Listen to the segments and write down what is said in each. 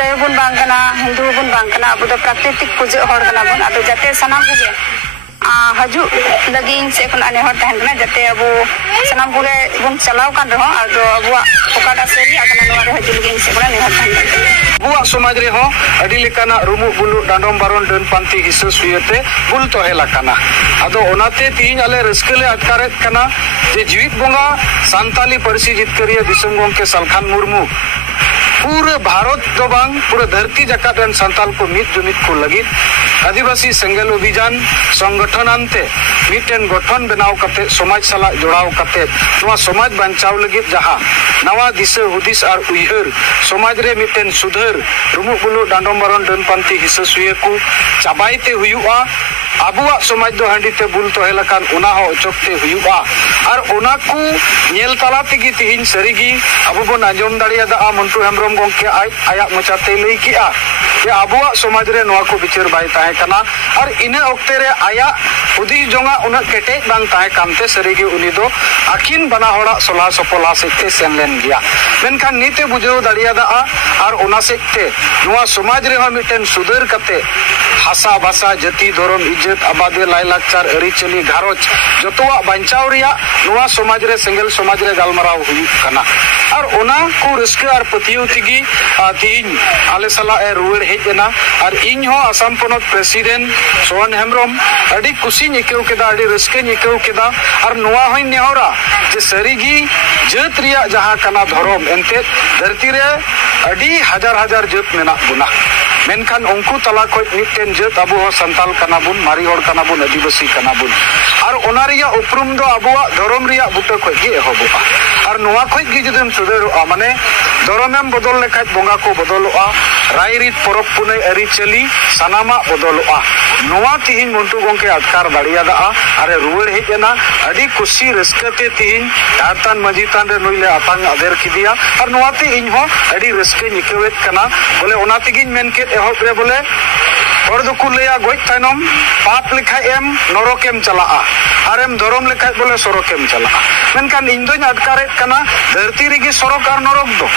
मुसलिम बन बांगना हिंदू बन बांगना अब तो प्राकृतिक पूजा हर कना बन अब जाते सनाम को हजू लगी से नेहर तहना जाते अब सनाम को बन चलाव कान रहो अब अब सरी हजू लगी से नेहर अब समाज रे अड़ी लेकाना रुमु बुलु डांडम बारन डन पांति हिस्सा सुयते बुल तोहेलाकाना अदो ओनाते तीन आले रस्कले अटकारेत कना जे जीवित बोंगा सांताली पारसी जितकरिया दिसम गोंके सालखान मुर्मू पूरे भारत दो बांग पूरे धरती जकात रन संताल को मित जुमित को लगित आदिवासी संगल अभियान संगठन अंते मिटेन गठन बनाव कते समाज सला जोड़ाव कते नवा समाज बचाव लगित जहां नवा दिशा हुदिस और उयहर समाज रे मिटेन सुधर रुमु बुलु डांडम बारन डन पांति हिस्सा सुये को चाबाइते हुयुआ आबुआ समाज दो हांडीते बुल तोहेलाकान उना हो अचोकते हुयुआ और उना को नेल तला तेगी तिहिन सरीगी अबु बन आंजम दाड़ियादा मंटू हेम्ब्रम गोंके आया मोचाते लई किया ये आबुआ समाज रे नवा को बिचार बाय ताहे कना और इने ओक्ते रे आया उदी जोंगा उना केटे बांग ताहे कामते सरीगी उनी दो आखिन बना होड़ा सोला सपोला सेते सेनलेन गया मेनखान नीते बुझाव दाड़ियादा और उना सेते नवा समाज रे मिटेन सुधर कते हासा भाषा जाति धर्म इज्जत आबादे लाइलाकचार अरिचली घारोच जतोवा बचाव रिया नवा समाज रे सिंगल समाज रे गालमराव हुई कना और ओना को रस्के और पतियो तिगी तीन आले सला ए रुवर हेजना और इन हो असम पनत प्रेसिडेंट सोहन हेम्ब्रम अड़ी कुसी निकेव केदा अड़ी रस्के निकेव केदा और नवा होई नेहरा जे सरीगी जत रिया जहां कना धर्म एनते धरती रे अड़ी हजार हजार जत मेना बुना मेनखान उनको तला खो मिटेन जत अब संताल कनाबुन मारी होड़ कनाबुन आदिवासी कनाबुन और ओना रिया उपरुम दो अबुआ धर्म रिया बुटा खो गे एहबुआ और नोआ खो गे जदम सुधरआ माने धर्मेम बदल लेखाय बोंगा को बदलआ रायरीत परब पुनई अरि चली सनामा बदलआ नोआ तिहिन मंटू गोंके अटकार दाड़ियादा अरे रुवर हेजना अड़ी खुशी रस्कते तिहिन दारतान मजितान रे नुइले आतांग आदेर किदिया और नोआते इन हो अड़ी रस्के निकेवेत कना बोले ओना तिगिन मेनके एहब रे बोले और दो कुलया गोज तायनम पाप लेखाय एम नरकेम चलाआ और एम धर्म लेखाय बोले सरकेम चलाआ मेनखान इन दोኝ अटकारेत कना धरती रेगी सरक और नरक दो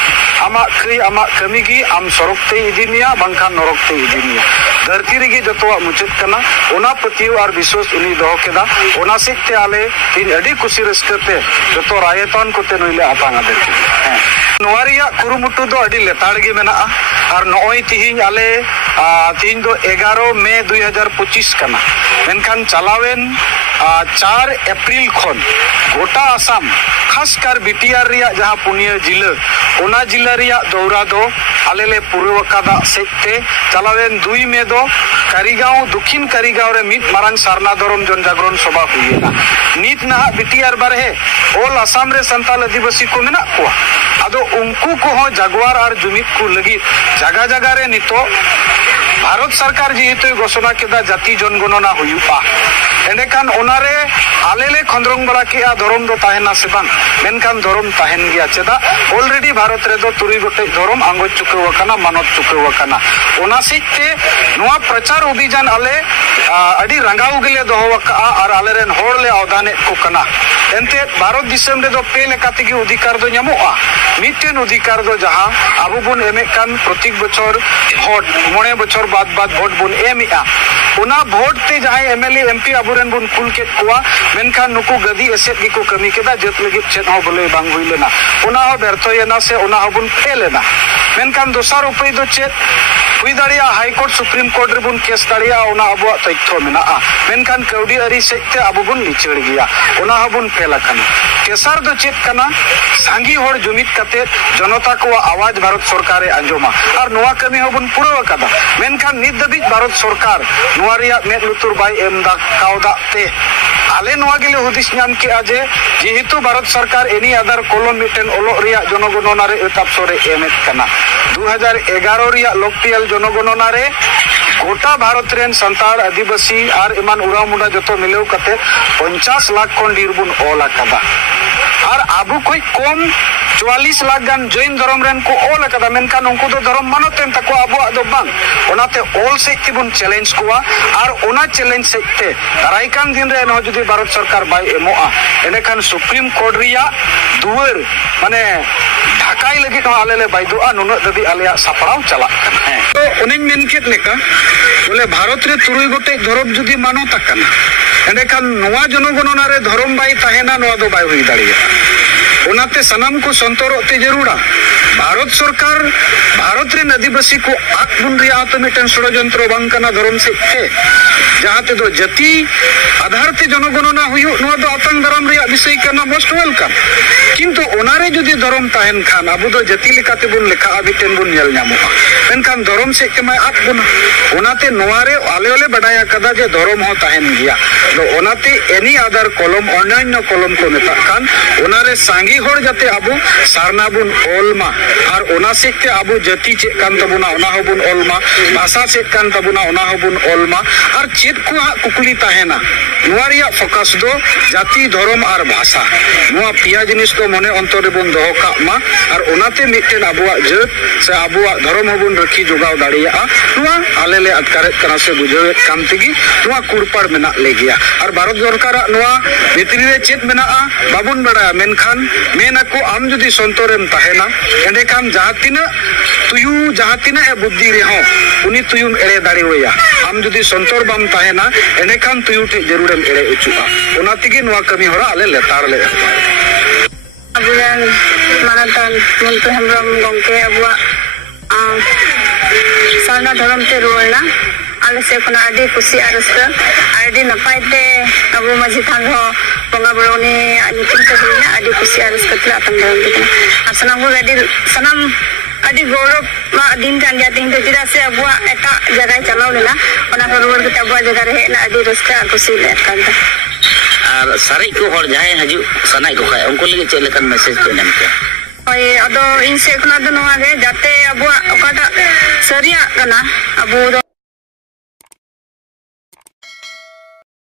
आमा क्री आमा कमी की आम सरकते इदिनिया बांखान नरकते इदिनिया धरती रेगी जतोआ मुचत कना ओना पतियो और विश्वास उनी दो केदा ओना सेते आले इन अडी खुशी रस्कते जतो रायतान कोते नुइले आतांगा देते नोवारिया कुरुमुटु दो अडी लेताड़गी मेना और नोई तिहिन आले तिहिन दो 11 मई 2025 कना मेनखान चलावेन 4 अप्रैल खन गोटा आसाम खासकर बीटीआर रिया जहां पुनिया जिला ओना जिला रिया दौरा दो आलेले पूर्व कादा सेते चलावेन 2 मई दो कारीगांव दक्षिण कारीगांव रे मित मारांग सारना धर्म जन जागरण सभा हुईना नीत ना बीटीआर बारे ओल आसाम रे संताल आदिवासी को मेना को आदो उनको को हो जागवार और जुमित को लगी जगह जगह रे नितो भारत सरकार जेहेतु घोषणा केदा जाति जनगणना हुयुपा एंडेखान ओनारे आलेले खंद्रंग बड़ा किया धर्म दो ताहेना से बांग मेनखान धर्म ताहेन गया चेदा ऑलरेडी भारत रे दो 3 गोटे धर्म आंगो चुकेव कना मानव चुकेव कना ओना सिते नोआ प्रचार अभियान आले अडी रंगाव गेले दोहो का और आले रेन होड़ले अवदाने को कना एनते भारत दिसम रे दो पे लेकाते की अधिकार दो न्यामोआ मिटेन अधिकार दो जहां आबो बुन एमे कान प्रत्येक बछर भोट 9 बछर बाद बाद भोट बुन एमिया उना भोट ते जहां एमएलए एमपी आबुरेन बुन कुल के कुआ मेनखान नुकु गदी एसेट की को कमी केदा जत लगी चेत हो बोले बांग हुई लेना उना हो व्यर्थयना से उना हो बुन फेलेना मेनखान दोसर उपाय दो चेत हुई दाड़िया हाई कोर्ट सुप्रीम कोर्ट रे बुन केस दाड़िया उना अबुआ तथ्य मेना मेनखान कौडी अरी सेते आबो बुन लिचड़ गया उना हो बुन फेला कना तेसर दो चेत कना सांगी होड़ जुमित कते जनता को आवाज भारत सरकार आंजोमा और नोआ कमी हो बुन पूरा कदा मेनखान नित दबी भारत सरकार नोआ रिया मेद लुतुर बाय एमदा कावदा ते आले नोआ गेले हुदिस नाम के आजे जेहेतु भारत सरकार एनी आधार कलम मिटेन ओलो रिया जनगणना रे एतापसरे एमेत कना 2011 रिया लोकपियल जनगणना रे गोटा भारत रेन संताल आदिवासी और इमान उरा मुंडा जतो मिलेव कते 50 लाख खन ढेर बुन ओला कदा और आबु कोई कम 44 लाख गान जैन धर्म रेन को ऑल कदा मेनखान उनको तो धर्म मानतेन तको अबुआ दो बांग ओनाते ऑल सेक्ति बुन चैलेंज कोआ और ओना चैलेंज सेक्ते दाराइकान दिन रे न जुदी भारत सरकार बाय एमोआ एनेखान सुप्रीम कोर्ट रिया दुवर माने ढाकाई लगी तो आलेले बायदुआ नुनो ददी आलेया सापड़ाव चला तो उनिन मेनकेत लेका बोले भारत रे तुरुई गोटे धर्म जुदी मानो तकना एनेखान नोआ जनगणना रे धर्म बाय ताहेना नोआ दो बाय हुई दाड़िया ओनाते सनम को संतोरते जरूरा भारत सरकार भारत रे आदिवासी को आत्मन रिया तो मिटन षड़यंत्र बांकना धर्म सेक्ते जहाते दो जति आधार ते जनगणना हुयो नोआ दो आतंक धर्म रिया विषय करना मोस्ट वेलकम किंतु ओनारे जुदी धर्म ताहेन खान अबु दो जति लेकाते बुन लेखा अबिटेन बुन नेल ᱧᱟᱢᱚᱜᱼᱟ मेनखान धर्म सेक्ते माय आत बुना ओनाते नोआरे आले बडाया कदा जे धर्म हो ताहेन गिया तो ओनाते एनी आधार कलम अन्यान्य कलम को मेता खान ओनारे सांगी होड़ जाते अबु सारना बुन ओलमा और ओना सेक्ते अबु जति चेक कान तबुना ओना होबुन ओलमा भाषा चेक कान तबुना ओना होबुन ओलमा और चेक को कुकली ताहेना नोआरिया फोकस दो जाति धर्म और भाषा नोआ पिया जिनिस तो मने अंतर बुन दोहो कामा और ओनाते मिटेन अबुआ जत से अबुआ धर्म होबुन रखी जोगाव दाड़िया नोआ आलेले अटकारेत कना से बुझावेत कान तिगी नोआ कुड़पाड़ मेना लेगिया और भारत सरकार नोआ भितरी रे चेत मेना बाबुन बड़ा मेनखान मेना को आम जुदी संतोरेम ताहेना एंडेखान जहातिना तुयु जहातिना ए बुद्धि रे हो उनी तुयुम एड़े दाड़िवया आम जुदी संतोर बाम ताहेना एंडेखान तुयु ठे जरूरम एड़े उचुआ ओना तिगी नोआ कमी होरा आले लेतार ले अबुयान मानतान मंत्र हेमब्रम गंके अबुआ सारना धर्म ते रुवाना आले से खना आदि खुशी आरस्का आदि नपाइते अबु माझी थान हो बंगा बरोनी नितिन ते हुइना आदि खुशी आरस्का तला आतंक धर्म ते और सनम को सनम आदि गौरव मा दिन कान गया तीन तेरा से अबुआ एटा जगह चलाव लेना ओना रुवर के अबुआ जगह रहे ना आदि रस्का खुशी ले कांदा और सारे को हर जाए हजू सनाई को खाए उनको लगे चले कन मैसेज पे नम के ओए अदो इन से कना दो नोआ गे जाते अबुआ ओकाटा सरिया कना अबु